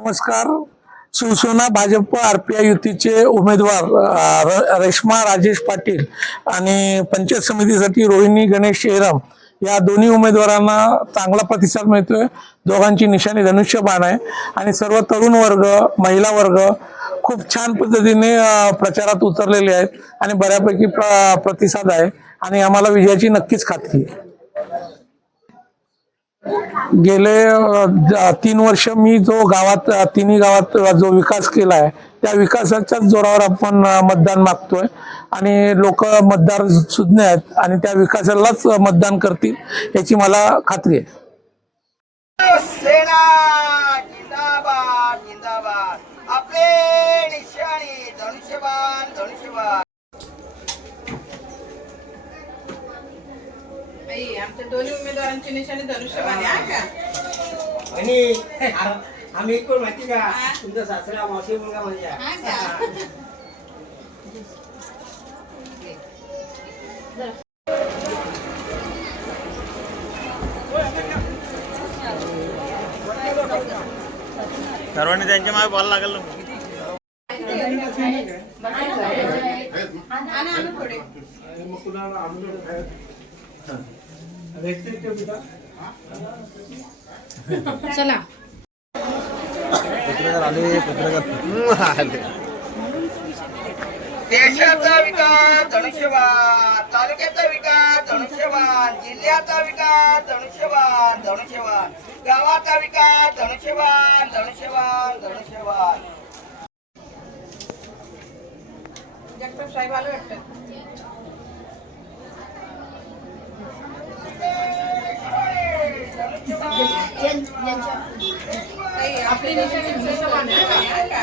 नमस्कार. शिवसेना भाजप आरपीआय युतीचे उमेदवार रेश्मा राजेश पाटील आणि पंचायत समितीसाठी रोहिणी गणेश शेरम या दोन्ही उमेदवारांना चांगला प्रतिसाद मिळतोय. दोघांची निशाणी धनुष्यबाण आहे आणि सर्व तरुण वर्ग, महिला वर्ग खूप छान पद्धतीने प्रचारात उतरलेले आहेत आणि बऱ्यापैकी प्रतिसाद आहे आणि आम्हाला विजयाची नक्कीच खात्री आहे. गेले 3 वर्ष मी जो गावात तिन्ही गावात जो विकास केला आहे त्या विकासाच्याच जोरावर आपण मतदान मागतोय आणि लोक मतदार सुज्ञ आहेत आणि त्या विकासालाच मतदान करतील याची मला खात्री आहे. सेना जिंदाबाद जिंदाबाद. आपले निशाणी धनुष्यबाण धनुष्यबाण. आमच्या दोन्ही उमेदवारांची निशाणी धनुष्यबाण आहे का? आणि आम्ही कोण माहिती का तुमचा सासरा मावशी मुलगा म्हणजे सर्वांनी त्यांच्या मागे बोलायला लागेल ना. चला देशाचा विकास धनुष्यबाण, तालुक्याचा विकास धनुष्यबाण, जिल्ह्याचा विकास धनुष्यबाण धनुष्यबाण, गावाचा विकास धनुष्यबाण धनुष्यबाण धनुष्यबाण. जगताप साहेब आले वाटतं. आपली निशाणी धनुष्यबाण आहे का?